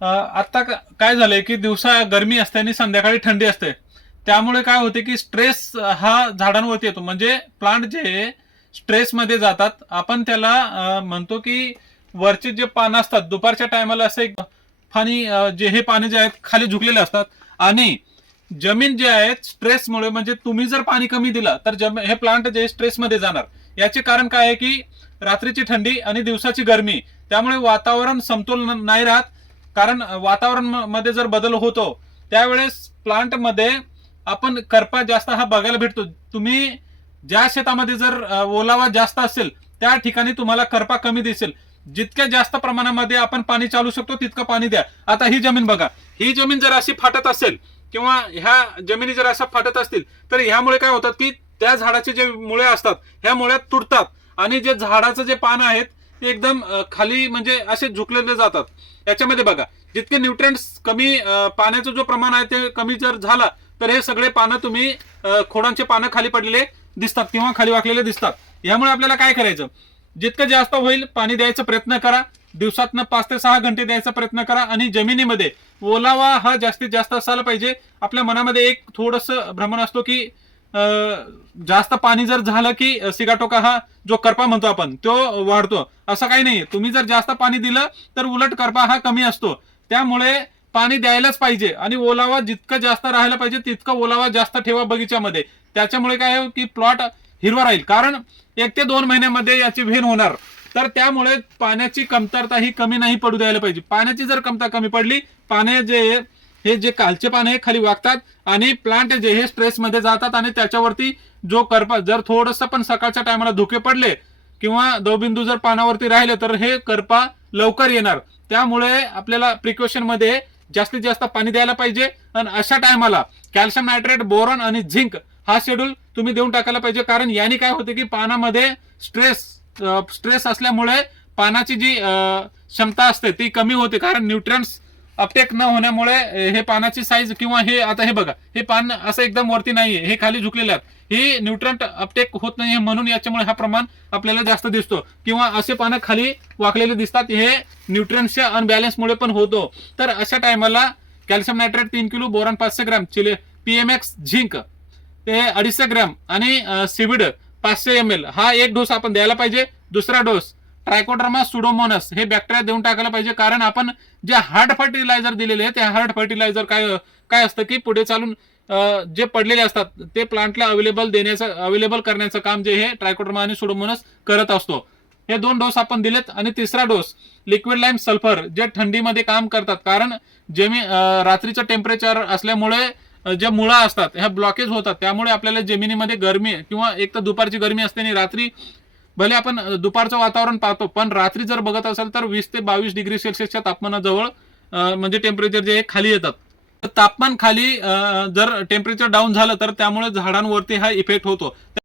आता काय झालंय की दिवसा गरमी असते आणि संध्याकाळी थंडी असते. त्यामुळे काय होते की स्ट्रेस हा झाडांवरती येतो. म्हणजे प्लांट जे स्ट्रेस मध्ये जातात. आपण त्याला म्हणतो की वरचे जे पानं असतात दुपारच्या टायमाला असे फानी जे हे पाने जे आहेत खाली झुकलेले असतात. आणि जमीन जे आहे स्ट्रेसमुळे म्हणजे तुम्ही जर पाणी कमी दिलं तर जम हे प्लांट जे स्ट्रेसमध्ये जाणार. याचे कारण काय आहे की रात्रीची थंडी आणि दिवसाची गरमी. त्यामुळे वातावरण समतोल नाही राहत. कारण वातावरणमध्ये जर बदल होतो त्यावेळेस प्लांटमध्ये आपण करपा जास्त हा बघायला भेटतो. तुम्ही ज्या शेतामध्ये जर ओलावा जास्त असेल त्या ठिकाणी तुम्हाला करपा कमी दिसेल. जितक्या जास्त प्रमाणामध्ये आपण पाणी चालू शकतो तितकं पाणी द्या. आता ही जमीन बघा. ही जमीन जर अशी फाटत असेल किंवा ह्या जमिनी जर अशा फाटत असतील तर ह्यामुळे काय होतात की त्या झाडाचे जे मुळे असतात ह्या मुळ्यात तुटतात. आणि जे झाडाचं जे पानं आहेत एकदम खाली म्हणजे असे झुकलेले जातात. याच्यामध्ये बघा जितके न्यूट्रिएंट्स कमी पाण्याचं जो प्रमाण आहे ते कमी जर झाला तर हे सगळे पानं तुम्ही खोडांचे पानं खाली पडलेले दिसतात किंवा खाली वाकलेले दिसतात. यामुळे आपल्याला काय करायचं? जितकं जास्त होईल पाणी द्यायचा प्रयत्न करा. दिवसातनं पाच ते सहा घंटे द्यायचा प्रयत्न करा आणि जमिनीमध्ये ओलावा हा जास्तीत जास्त असायला पाहिजे. आपल्या मनामध्ये एक थोडस भ्रमण असतो की जास्त पाणी जर झालं की सिगाटोका हा जो करपा म्हणतो आपण तो वाढतो. असं काही नाही तुम्ही जर जास्त पाणी दिलं तर उलट करपा हा कमी असतो. त्यामुळे पाणी द्यायलाच पाहिजे आणि ओलावा जितकं जास्त राहायला पाहिजे तितकं ओलावा जास्त ठेवा बगीच्यामध्ये. त्याच्यामुळे काय की प्लॉट हिरवा राहील. कारण एक ते दोन महिन्यामध्ये याची भेन होणार. तर त्यामुळे पाण्याची कमतरता ही कमी नाही पडू द्यायला पाहिजे. पाण्याची जर कमता कमी पडली पाणी जे आहे, हे जे कालचे पाने हे खाली वागतात आणि प्लांट जे हे स्ट्रेस मध्ये जातात आणि त्याच्यावरती जो करपा जर थोडस पण सकाळच्या टायमाला धुके पडले किंवा दवबिंदू जर पानावरती राहिले तर हे करपा लवकर येणार. त्यामुळे आपल्याला प्रिकॉशनमध्ये जास्तीत जास्त पाणी द्यायला पाहिजे. आणि अशा टायमाला कॅल्शियम नायट्रेट बोरॉन आणि झिंक हा शेड्यूल तुम्ही देऊन टाकायला पाहिजे. कारण याने काय होते की पानामध्ये स्ट्रेस स्ट्रेस असल्यामुळे पानाची जी क्षमता असते ती कमी होते. कारण न्यूट्रन्स अपटेक न होण्यामुळे हे पानाची साईज किंवा हे आता हे बघा हे पान असं एकदम वरती नाहीये हे खाली झुकलेले आहेत. हे न्यूट्रंट अपटेक होत नाहीये म्हणून याच्यामुळे हा प्रमाण आपल्याला जास्त दिसतो. किंवा असे पानं खाली वाकलेले दिसतात हे न्यूट्रन्सच्या अनबॅलन्समुळे पण होतो. तर अशा टायमाला कॅल्शियम नायट्रेट तीन किलो बोरॉन पाचशे ग्रॅम चिले पीएमएक्स झिंक ते अडीचशे ग्रॅम आणि सिबिड पाचशे एम एल हा एक डोस आपण द्यायला पाहिजे. दुसरा डोस ट्रायकोड्रमा सुडोमोनस हे बॅक्टेरिया देऊन टाकायला पाहिजे. कारण आपण जे हार्ड फर्टिलायझर दिलेले आहे ते हार्ड फर्टिलायझर काय काय असतं की पुढे चालून जे पडलेले असतात ते प्लांटला अवेलेबल देण्याचं अवेलेबल करण्याचं काम जे हे ट्रायकोड्रमा आणि सुडोमोनस करत असतो. हे दोन डोस आपण दिलेत आणि तिसरा डोस लिक्विड लाईम सल्फर जे थंडीमध्ये काम करतात. कारण जेमी रात्रीचं टेम्परेचर असल्यामुळे ज्या मुळा असतात ह्या ब्लॉकेज होतात. त्यामुळे आपल्याला जमिनीमध्ये गरमी किंवा एक तर दुपारची गरमी असते आणि रात्री भले आपण दुपारचं वातावरण पाहतो पण रात्री जर बघत असाल तर वीस ते बावीस डिग्री सेल्सिअसच्या तापमानाजवळ म्हणजे टेम्परेचर जे खाली येतात. तापमान खाली जर टेम्परेचर डाऊन झालं तर त्यामुळे झाडांवरती हा इफेक्ट होतो.